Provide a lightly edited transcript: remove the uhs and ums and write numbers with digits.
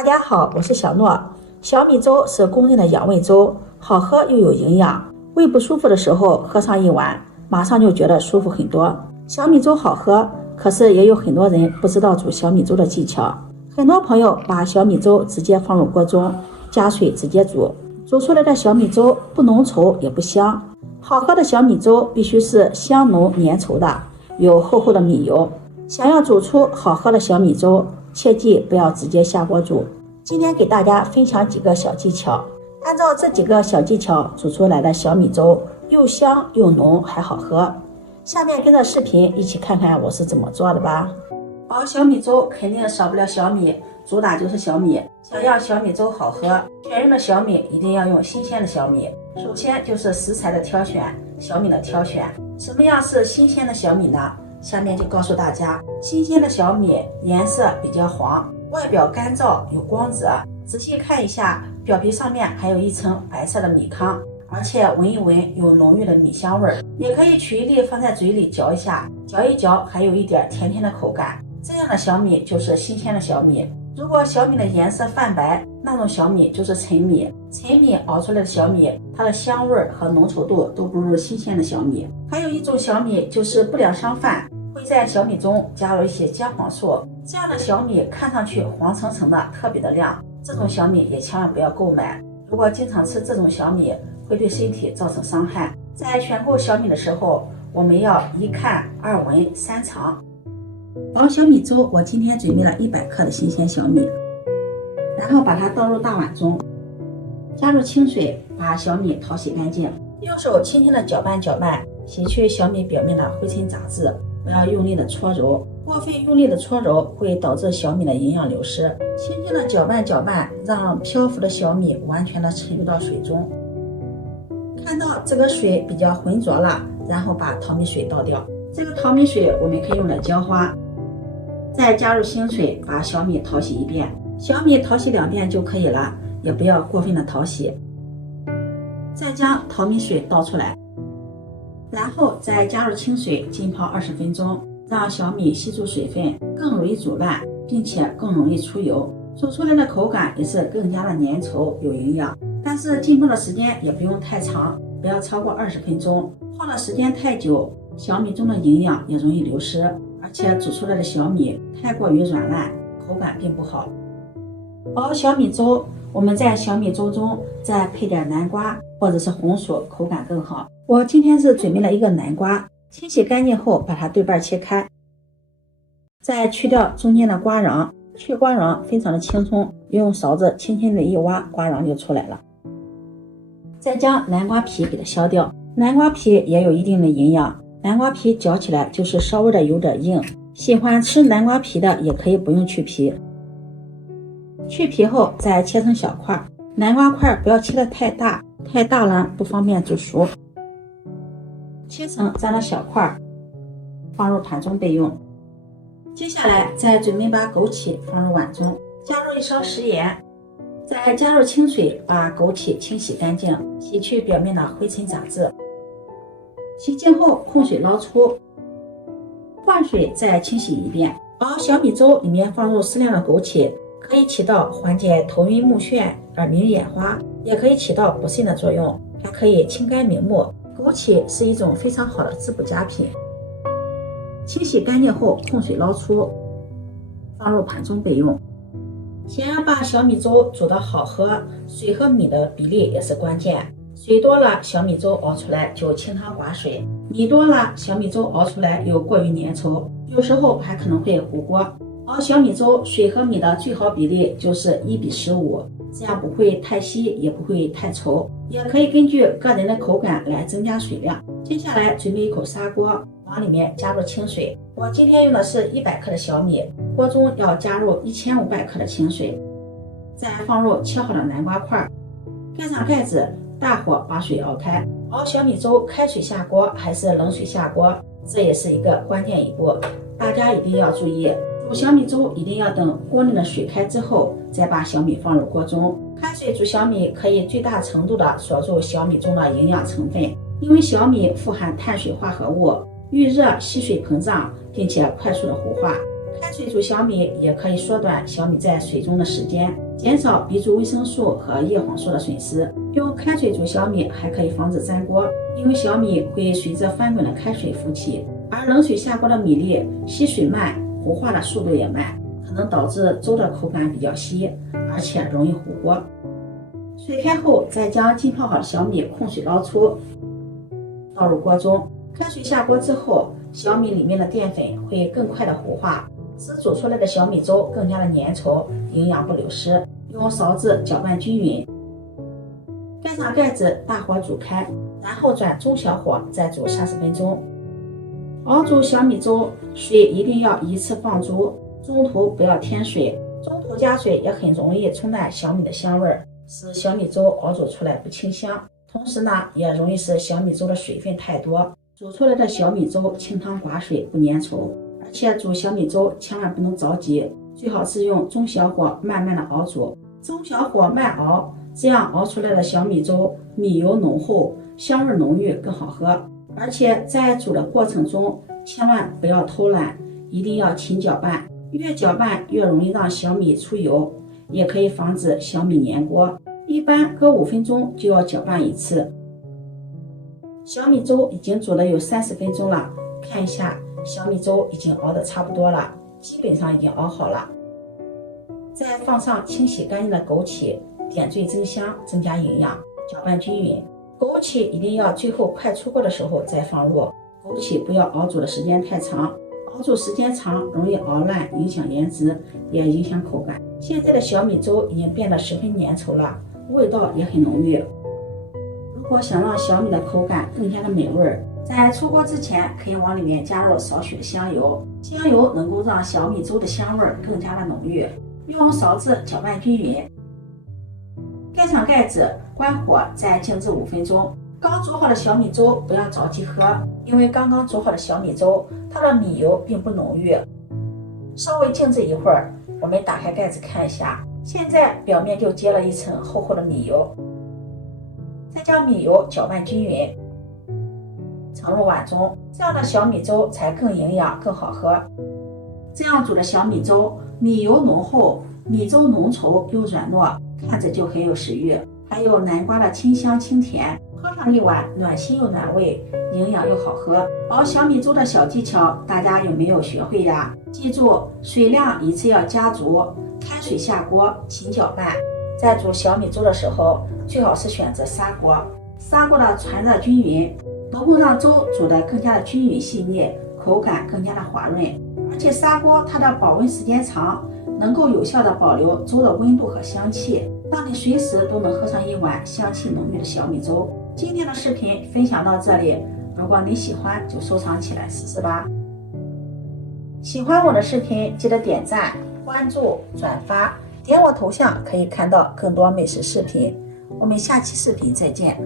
大家好，我是小诺。小米粥是公认的养胃粥，好喝又有营养。胃不舒服的时候喝上一碗，马上就觉得舒服很多。小米粥好喝，可是也有很多人不知道煮小米粥的技巧。很多朋友把小米粥直接放入锅中，加水直接煮，煮出来的小米粥不浓稠也不香。好喝的小米粥必须是香浓粘稠的，有厚厚的米油。想要煮出好喝的小米粥，切记不要直接下锅煮。今天给大家分享几个小技巧，按照这几个小技巧煮出来的小米粥又香又浓还好喝。下面跟着视频一起看看我是怎么做的吧。熬小米粥肯定少不了小米，主打就是小米。想要小米粥好喝，选用的小米一定要用新鲜的小米。首先就是食材的挑选，小米的挑选。什么样是新鲜的小米呢？下面就告诉大家，新鲜的小米颜色比较黄，外表干燥有光泽，仔细看一下，表皮上面还有一层白色的米糠，而且闻一闻有浓郁的米香味。也可以取一粒放在嘴里嚼一下，嚼一嚼还有一点甜甜的口感，这样的小米就是新鲜的小米。如果小米的颜色泛白，那种小米就是陈米。陈米熬出来的小米，它的香味和浓稠度都不如新鲜的小米。还有一种小米就是不良商贩会在小米中加入一些姜黄素，这样的小米看上去黄澄澄的，特别的亮，这种小米也千万不要购买。如果经常吃这种小米，会对身体造成伤害。在选购小米的时候，我们要一看二闻三尝。熬小米粥，我今天准备了100克的新鲜小米，然后把它倒入大碗中，加入清水，把小米淘洗干净，用手轻轻的搅拌搅拌，洗去小米表面的灰尘杂质，不要用力的搓揉，过分用力的搓揉会导致小米的营养流失。轻轻的搅拌搅拌，让漂浮的小米完全的沉入到水中。看到这个水比较浑浊了，然后把淘米水倒掉。这个淘米水我们可以用来浇花，再加入清水，把小米淘洗一遍。小米淘洗2遍就可以了，也不要过分的淘洗。再将淘米水倒出来，然后再加入清水浸泡20分钟，让小米吸住水分，更容易煮烂，并且更容易出油，煮出来的口感也是更加的粘稠有营养。但是浸泡的时间也不用太长，不要超过20分钟。泡的时间太久，小米中的营养也容易流失，而且煮出来的小米太过于软烂，口感并不好。熬小米粥，我们在小米粥中再配点南瓜或者是红薯，口感更好。我今天是准备了一个南瓜，清洗干净后把它对半切开，再去掉中间的瓜瓤，去瓜瓤非常的轻松，用勺子轻轻的一挖，瓜瓤就出来了。再将南瓜皮给它削掉，南瓜皮也有一定的营养，南瓜皮嚼起来就是稍微的有点硬，喜欢吃南瓜皮的也可以不用去皮。去皮后再切成小块，南瓜块不要切得太大，太大了不方便煮熟。切成这样的小块，放入盘中备用。接下来再准备把枸杞放入碗中，加入一勺食盐，再加入清水，把枸杞清洗干净，洗去表面的灰尘杂质。洗净后控水捞出，换水再清洗一遍。熬小米粥里面放入适量的枸杞，可以起到缓解头晕目眩、耳鸣眼花，也可以起到补肾的作用，还可以清肝明目。枸杞是一种非常好的滋补佳品。清洗干净后控水捞出，放入盘中备用。想要把小米粥煮得好喝，水和米的比例也是关键。水多了，小米粥熬出来就清汤寡水；米多了，小米粥熬出来又过于粘稠，有时候还可能会糊锅。熬小米粥，水和米的最好比例就是1:15，这样不会太稀，也不会太稠。也可以根据个人的口感来增加水量。接下来准备一口砂锅，往里面加入清水。我今天用的是100克的小米，锅中要加入1500克的清水，再放入切好的南瓜块，盖上盖子，大火把水熬开。熬小米粥，开水下锅还是冷水下锅，这也是一个关键一步，大家一定要注意。煮小米粥一定要等锅内的水开之后，再把小米放入锅中。开水煮小米可以最大程度的锁住小米中的营养成分，因为小米富含碳水化合物，遇热吸水膨胀，并且快速的糊化，开水煮小米也可以缩短小米在水中的时间，减少 B 族维生素和叶黄素的损失。用开水煮小米还可以防止粘锅，因为小米会随着翻滚的开水浮起，而冷水下锅的米粒吸水慢，糊化的速度也慢，可能导致粥的口感比较稀，而且容易糊锅。水开后，再将浸泡好的小米控水捞出，倒入锅中。开水下锅之后，小米里面的淀粉会更快的糊化，使煮出来的小米粥更加的粘稠，营养不流失。用勺子搅拌均匀，盖上盖子，大火煮开，然后转中小火再煮30分钟。熬煮小米粥，水一定要依次放足，中途不要添水，中途加水也很容易冲淡小米的香味，使小米粥熬煮出来不清香。同时呢，也容易使小米粥的水分太多，煮出来的小米粥清汤寡水，不粘稠。而且煮小米粥千万不能着急，最好是用中小火慢慢的熬煮，中小火慢熬，这样熬出来的小米粥米油浓厚，香味浓郁，更好喝。而且在煮的过程中，千万不要偷懒，一定要勤搅拌，越搅拌越容易让小米出油，也可以防止小米粘锅。一般隔5分钟就要搅拌一次。小米粥已经煮了有30分钟了，看一下小米粥已经熬得差不多了，基本上已经熬好了。再放上清洗干净的枸杞，点缀增香，增加营养，搅拌均匀。枸杞一定要最后快出锅的时候再放入，枸杞不要熬煮的时间太长，熬煮时间长容易熬烂，影响颜值，也影响口感。现在的小米粥已经变得十分粘稠了，味道也很浓郁。如果想让小米的口感更加的美味，在出锅之前可以往里面加入少许的香油，香油能够让小米粥的香味更加的浓郁。用勺子搅拌均匀，盖上盖子，关火，再静置5分钟。刚煮好的小米粥不要着急喝，因为刚刚煮好的小米粥它的米油并不浓郁。稍微静置一会儿，我们打开盖子看一下，现在表面就结了一层厚厚的米油。再将米油搅拌均匀，盛入碗中，这样的小米粥才更营养更好喝。这样煮的小米粥，米油浓厚，米粥浓稠又软糯，看着就很有食欲。还有南瓜的清香清甜，喝上一碗暖心又暖胃，营养又好喝。熬小米粥的小技巧，大家有没有学会呀？记住，水量一次要加足，开水下锅，勤搅拌。在煮小米粥的时候，最好是选择砂锅，砂锅的传热均匀，能够让粥煮得更加的均匀细腻，口感更加的滑润。而且砂锅它的保温时间长，能够有效的保留粥的温度和香气，让你随时都能喝上一碗香气浓郁的小米粥。今天的视频分享到这里，如果你喜欢就收藏起来试试吧。喜欢我的视频记得点赞、关注、转发，点我头像可以看到更多美食视频。我们下期视频再见。